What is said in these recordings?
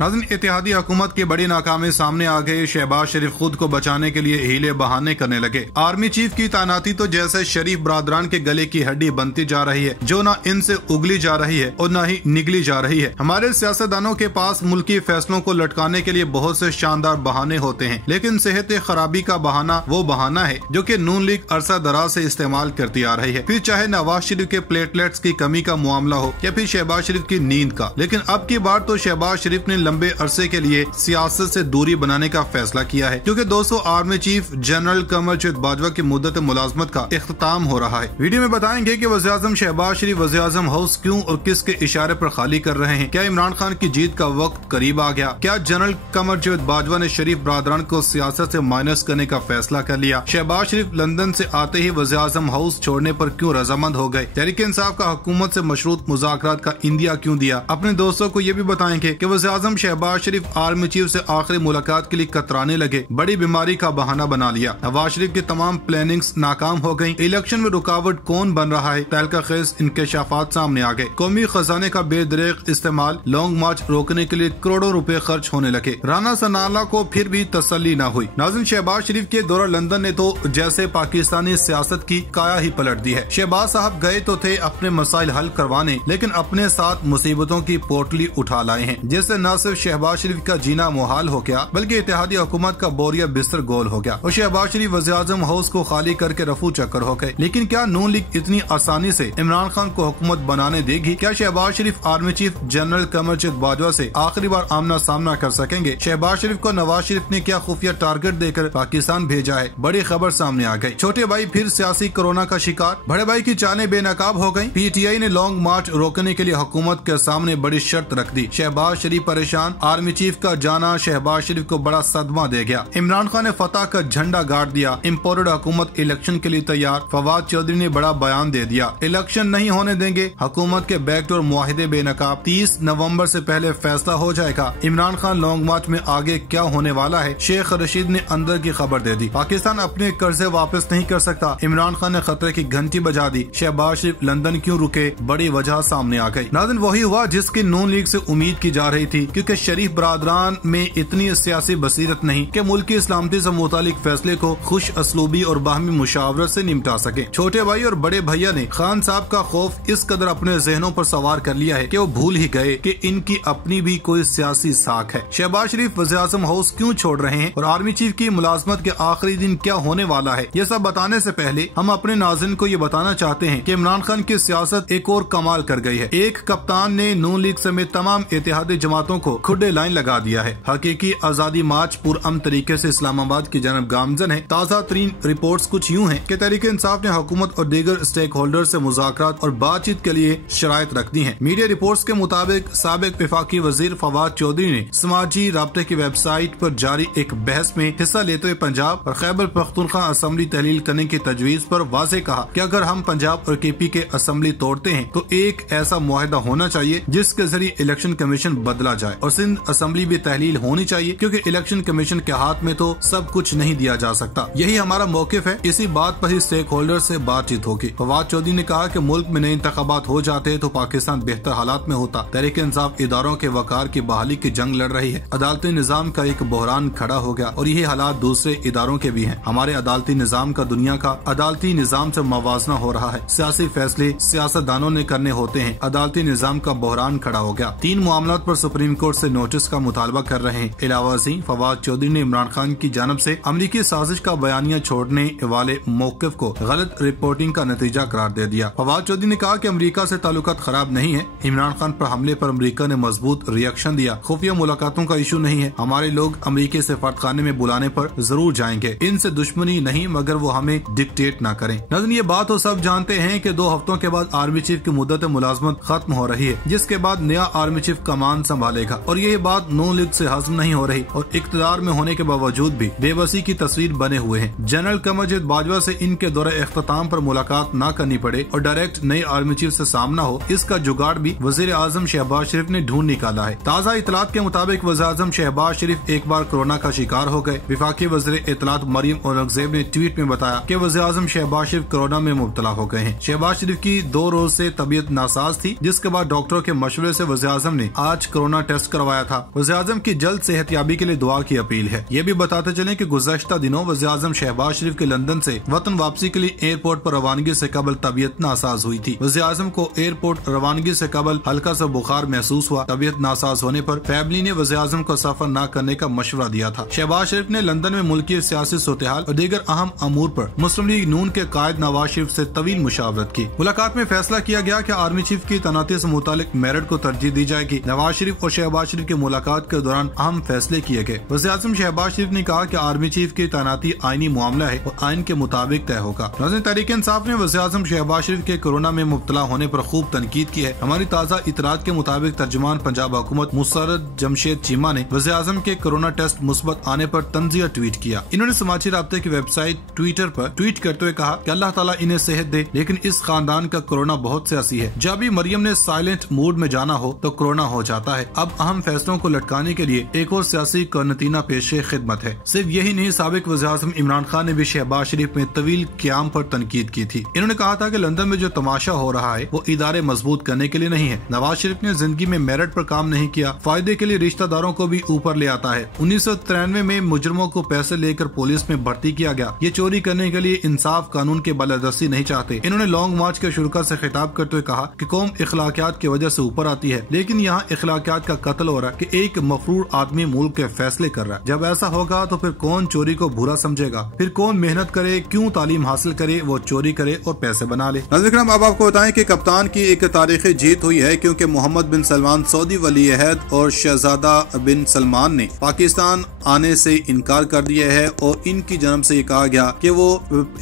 नाज़रीन, इत्तेहादी हुकूमत की बड़ी नाकामी सामने आ गई। शहबाज शरीफ खुद को बचाने के लिए हीले बहाने करने लगे। आर्मी चीफ की तैनाती तो जैसे शरीफ बरादरान के गले की हड्डी बनती जा रही है, जो न इनसे उगली जा रही है और न ही निगली जा रही है। हमारे सियासतदानों के पास मुल्की फैसलों को लटकाने के लिए बहुत से शानदार बहाने होते हैं, लेकिन सेहत खराबी का बहाना वो बहाना है जो कि नून लीग अरसा दराज से इस्तेमाल करती आ रही है। फिर चाहे नवाज शरीफ के प्लेटलेट्स की कमी का मामला हो या फिर शहबाज शरीफ की नींद का। लेकिन अब की बार तो शहबाज शरीफ ने लंबे अरसे के लिए सियासत से दूरी बनाने का फैसला किया है, क्योंकि दोस्तों आर्मी चीफ जनरल कमर जवेद बाजवा की मुद्दत मुलाजमत का इख्तिताम हो रहा है। वीडियो में बताएंगे कि वज़ीर-ए-आज़म शहबाज शरीफ वज़ीर-ए-आज़म हाउस क्यों और किसके इशारे पर खाली कर रहे हैं। क्या इमरान खान की जीत का वक्त करीब आ गया? क्या जनरल कमर जवेद बाजवा ने शरीफ बरादरान को सियासत से माइनस करने का फैसला कर लिया? शहबाज शरीफ लंदन से आते ही वज़ीर-ए-आज़म हाउस छोड़ने पर क्यों रजामंद हो गए? तहरीक इंसाफ का हुकूमत से मशरूत मुज़ाकरात का इंदिया क्यों दिया? अपने दोस्तों को ये भी बताएंगे कि वज़ीर-ए-आज़म शहबाज शरीफ आर्मी चीफ से आखिरी मुलाकात के लिए कतराने लगे। बड़ी बीमारी का बहाना बना लिया। नवाज शरीफ की तमाम प्लानिंग्स नाकाम हो गयी। इलेक्शन में रुकावट कौन बन रहा है? तहलका खेज इंकशाफात सामने आ गए। कौमी खजाने का बेदरेक इस्तेमाल, लॉन्ग मार्च रोकने के लिए करोड़ों रुपए खर्च होने लगे। राना सनाला को फिर भी तसल्ली न हुई। नाज़रीन, शहबाज शरीफ के दौरा लंदन ने तो जैसे पाकिस्तानी सियासत की काया ही पलट दी है। शहबाज साहब गए तो थे अपने मसाइल हल करवाने, लेकिन अपने साथ मुसीबतों की पोटली उठा लाए हैं, जिससे न सिर्फ शहबाज शरीफ का जीना मुहाल हो गया, बल्कि इत्तेहादी हुकूमत का बोरिया बिस्तर गोल हो गया और शहबाज शरीफ वज़ीर-ए-आज़म हाउस को खाली करके रफू चक्कर हो गए। लेकिन क्या नून लीग इतनी आसानी से इमरान खान को हुकूमत बनाने देगी? क्या शहबाज शरीफ आर्मी चीफ जनरल कमर जवेद बाजवा से आखिरी बार आमना सामना कर सकेंगे? शहबाज शरीफ को नवाज शरीफ ने क्या खुफिया टारगेट देकर पाकिस्तान भेजा है? बड़ी खबर सामने आ गई। छोटे भाई फिर सियासी कोरोना का शिकार, बड़े भाई की चालें बेनकाब हो गयी। PTI ने लॉन्ग मार्च रोकने के लिए हुकूमत के सामने बड़ी शर्त रख दी। शहबाज शरीफ परेशान, आर्मी चीफ का जाना शहबाज शरीफ को बड़ा सदमा दे गया। इमरान खान ने फतह का झंडा गाड़ दिया। इम्पोर्टेड हुकूमत इलेक्शन के लिए तैयार। फवाद चौधरी ने बड़ा बयान दे दिया, इलेक्शन नहीं होने देंगे। हुकूमत के बैकडोर मुआहिदे बेनकाब। 30 नवंबर से पहले फैसला हो जाएगा। इमरान खान लॉन्ग मार्च में आगे क्या होने वाला है? शेख रशीद ने अंदर की खबर दे दी। पाकिस्तान अपने कर्जे वापस नहीं कर सकता। इमरान खान ने खतरे की घंटी बजा दी। शहबाज शरीफ लंदन क्यों रुके? बड़ी वजह सामने आ गई। नाज़रीन, वही हुआ जिसकी नून लीग से उम्मीद की जा रही थी, क्योंकि शरीफ बरादरान में इतनी सियासी बसीरत नहीं कि मुल्क की इस्लामती से मुतालिक फैसले को खुश असलूबी और बाहमी मुशावरत से निपटा सके। छोटे भाई और बड़े भैया ने खान साहब का खौफ इस कदर अपने जहनों पर सवार कर लिया है कि वो भूल ही गए कि इनकी अपनी भी कोई सियासी साख है। शहबाज शरीफ वज़ीर-ए-आज़म हाउस क्यों छोड़ रहे हैं और आर्मी चीफ की मुलाजमत के आखिरी दिन क्या होने वाला है? ये सब बताने से पहले हम अपने नाज़रीन को ये बताना चाहते हैं कि इमरान खान की सियासत एक और कमाल कर गई है। एक कप्तान ने नून लीग समेत तमाम इत्तेहादी जमातों को खुडे लाइन लगा दिया है। हकीकी आजादी मार्च पुरअमन तरीके से इस्लामाबाद की जानब गामजन है। ताज़ा तरीन रिपोर्ट्स कुछ यूँ हैं कि तहरीक इंसाफ ने हुकूमत और दीगर स्टेक होल्डर से मुज़ाकरात और बातचीत के लिए शराइत रख दी हैं। मीडिया रिपोर्ट्स के मुताबिक साबिक वफाकी वजीर फवाद चौधरी ने समाजी राब्ते की वेबसाइट पर जारी एक बहस में हिस्सा लेते हुए पंजाब और खैबर पख्तूनख्वा असम्बली तहलील करने की तजवीज पर वाज़ेह कहा कि अगर हम पंजाब और KP के असम्बली तोड़ते हैं तो एक ऐसा मुआहिदा होना चाहिए जिसके जरिए इलेक्शन कमीशन बदला जाए और सिंध असम्बली भी तहलील होनी चाहिए, क्योंकि इलेक्शन कमीशन के हाथ में तो सब कुछ नहीं दिया जा सकता। यही हमारा मौकिफ है। इसी बात पर ही स्टेक होल्डर से बातचीत होगी। फवाद चौधरी ने कहा कि मुल्क में नए इंतखाबात हो जाते तो पाकिस्तान बेहतर हालात में होता। तहरीक इंसाफ इदारों के वकार की बहाली की जंग लड़ रही है। अदालती निजाम का एक बहरान खड़ा हो गया और यही हालात दूसरे इदारों के भी हैं। हमारे अदालती निजाम का दुनिया का अदालती निजाम से मवाजना हो रहा है। सियासी फैसले सियासतदानों ने करने होते हैं। अदालती निजाम का बहरान खड़ा हो गया। 3 मामलों पर सुप्रीम कोर्ट से नोटिस का मुतालबा कर रहे हैं। इलावा से फवाद चौधरी ने इमरान खान की जानब से अमरीकी साजिश का बयानिया छोड़ने वाले मौकिफ को गलत रिपोर्टिंग का नतीजा करार दे दिया। फवाद चौधरी ने कहा कि अमेरिका से ताल्लुकात खराब नहीं है। इमरान खान पर हमले पर अमेरिका ने मजबूत रिएक्शन दिया। खुफिया मुलाकातों का इशू नहीं है। हमारे लोग अमेरिकी सफारत खाने में बुलाने पर जरूर जाएंगे। इनसे दुश्मनी नहीं, मगर वो हमें डिक्टेट न करें। नाज़रीन, ये बात तो सब जानते हैं कि 2 हफ्तों के बाद आर्मी चीफ की मुद्दत मुलाजमत खत्म हो रही है, जिसके बाद नया आर्मी चीफ कमान संभालेगा और यही बात नून लीग से हजम नहीं हो रही और इख्तियार में होने के बावजूद भी बेबसी की तस्वीर बने हुए हैं। जनरल कमर जवेद बाजवा से इनके दौरे इख्तिताम पर मुलाकात न करनी पड़े और डायरेक्ट नई आर्मी चीफ से सामना हो, इसका जुगाड़ भी वज़ीर-ए-आज़म शहबाज शरीफ ने ढूंढ निकाला है। ताज़ा इतलात के मुताबिक वज़ीर-ए-आज़म शहबाज शरीफ एक बार कोरोना का शिकार हो गए। विफाकी वज़ीर इतलात मरियम औरंगजेब ने ट्वीट में बताया कि वज़ीर-ए-आज़म शहबाज शरीफ कोरोना में मुब्तला हो गए हैं। शहबाज शरीफ की 2 रोज से तबीयत नासाज थी, जिसके बाद डॉक्टरों के मशवरे से वज़ीर-ए-आज़म ने आज कोरोना टेस्ट टेस्ट करवाया था। वज़ीर-ए-आज़म की जल्द सेहतयाबी के लिए दुआ की अपील है। ये भी बताते चले कि गुज़श्ता दिनों वज़ीर-ए-आज़म शहबाज शरीफ के लंदन से वतन वापसी के लिए एयरपोर्ट पर रवानगी से कबल तबीयत नासाज हुई थी। वज़ीर-ए-आज़म को एयरपोर्ट रवानगी से कबल हल्का सा बुखार महसूस हुआ। तबीयत नासाज होने पर फैमिली ने वज़ीर-ए-आज़म को सफर न करने का मशवरा दिया था। शहबाज शरीफ ने लंदन में मुल्की सियासी सूरत-ए-हाल और दीगर अहम अमूर पर मुस्लिम लीग नून के कायद नवाज शरीफ से तवील मुशावरत की। मुलाकात में फैसला किया गया कि आर्मी चीफ की तैनाती से मुतालिक मेरिट को तरजीह दी जाएगी। नवाज शरीफ और शहबाज शरीफ की मुलाकात के दौरान अहम फैसले किए गए। वज़ीर-ए-आज़म शहबाज शरीफ ने कहा कि आर्मी चीफ की तैनाती आईनी मामला है और आइन के मुताबिक तय होगा। नाज़रीन, तहरीक-ए-इंसाफ ने वज़ीर-ए-आज़म शहबाज शरीफ के कोरोना में मुब्तला होने पर खूब तनकीद की है। हमारी ताज़ा इतलात के मुताबिक तर्जुमान पंजाब हुकूमत मुसर्रद जमशेद चीमा ने वज़ीर-ए-आज़म के कोरोना टेस्ट मुस्बत आने पर तंज़िया ट्वीट किया। इन्होंने समाचार राब्ते की वेबसाइट ट्विटर पर ट्वीट करते हुए कहा कि अल्लाह ताला इन्हें सेहत दे, लेकिन इस खानदान का कोरोना बहुत सियासी है। जब भी मरियम ने साइलेंट मूड में जाना हो तो कोरोना हो जाता है। अब अहम फैसलों को लटकाने के लिए एक और सियासी कर्नतीना पेशे खिदमत है। सिर्फ यही नहीं, साबिक वज़ीर-ए-आज़म इमरान खान ने भी शहबाज शरीफ में तवील क़याम पर तनकीद की थी। इन्होंने कहा था कि लंदन में जो तमाशा हो रहा है वो इदारे मजबूत करने के लिए नहीं है। नवाज शरीफ ने जिंदगी में मेरिट पर काम नहीं किया, फायदे के लिए रिश्तेदारों को भी ऊपर ले आता है। 1993 में मुजरमों को पैसे लेकर पुलिस में भर्ती किया गया। ये चोरी करने के लिए इंसाफ कानून की बालादस्ती नहीं चाहते। इन्होंने लॉन्ग मार्च के शुरुआत से खिताब करते हुए कहा कि कौम इखलाकियात की वजह से ऊपर आती है, लेकिन यहाँ इखलाकियात का कत्ल हो रहा है कि एक मफरूर आदमी मुल्क के फैसले कर रहा है। जब ऐसा होगा तो फिर कौन चोरी को बुरा समझेगा? फिर कौन मेहनत करे, क्यों तालीम हासिल करे, वो चोरी करे और पैसे बना ले। नाज़रीन, अब आपको बताएं कि कप्तान की एक तारीखी जीत हुई है, क्योंकि मोहम्मद बिन सलमान सऊदी वली-ए-अहद और शहजादा बिन सलमान ने पाकिस्तान आने से इनकार कर दिया है और इनकी जन्म से ये कहा गया कि वो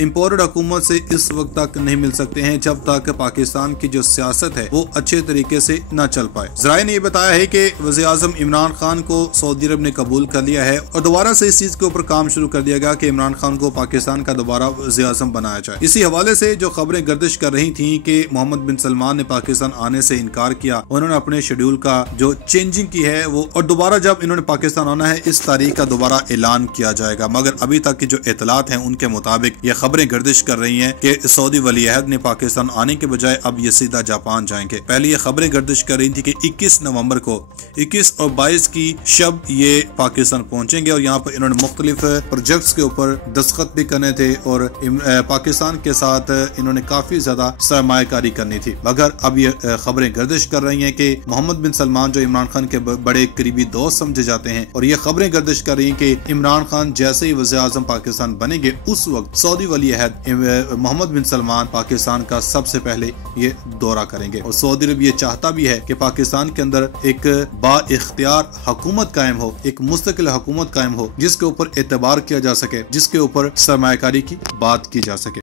इम्पोर्टेड हुकूमत से इस वक्त तक नहीं मिल सकते हैं जब तक पाकिस्तान की जो सियासत है वो अच्छे तरीके से न चल पाए। ज़राए ने ये बताया है कि वज़ीर-ए-आज़म इमरान खान को सऊदी अरब ने कबूल कर लिया है और दोबारा से इस चीज के ऊपर काम शुरू कर दिया गया कि इमरान खान को पाकिस्तान का दोबारा वज़ीर-ए-आज़म बनाया जाए। इसी हवाले से जो खबरें गर्दिश कर रही थी कि मोहम्मद बिन सलमान ने पाकिस्तान आने से इनकार किया, उन्होंने अपने शेड्यूल का जो चेंजिंग की है वो, और दोबारा जब इन्होंने पाकिस्तान आना है इस तारीख का दोबारा ऐलान किया जाएगा। मगर अभी तक की जो इतलात हैं उनके मुताबिक ये खबरें गर्दिश कर रही हैं कि सऊदी वली-ए-अहद ने पाकिस्तान आने के बजाय अब ये सीधा जापान जाएंगे। पहले ये खबरें गर्दिश कर रही थी कि 21 नवंबर को 21 और 22 की शब ये पाकिस्तान पहुंचेंगे और यहाँ पर इन्होंने मुख्तलिफ प्रोजेक्ट्स के ऊपर दस्तखत भी करने थे और पाकिस्तान के साथ इन्होंने काफी ज्यादा सरमायाकारी करनी थी। मगर अब ये खबरें गर्दिश कर रही हैं कि मोहम्मद बिन सलमान जो इमरान खान के बड़े करीबी दोस्त समझे जाते हैं, और ये खबरें गर्दिश कर रही हैं कि इमरान खान जैसे ही वज़ीर-ए-आज़म पाकिस्तान बनेंगे उस वक्त सऊदी वली-ए-अहद मोहम्मद बिन सलमान पाकिस्तान का सबसे पहले ये दौरा करेंगे। और सऊदी अरब ये चाहता भी है कि पाकिस्तान के अंदर एक बा-इख्तियार हुकूमत कायम हो, एक मुस्तकिल हुकूमत कायम हो जिसके ऊपर एतबार किया जा सके, जिसके ऊपर सरमायाकारी की बात की जा सके।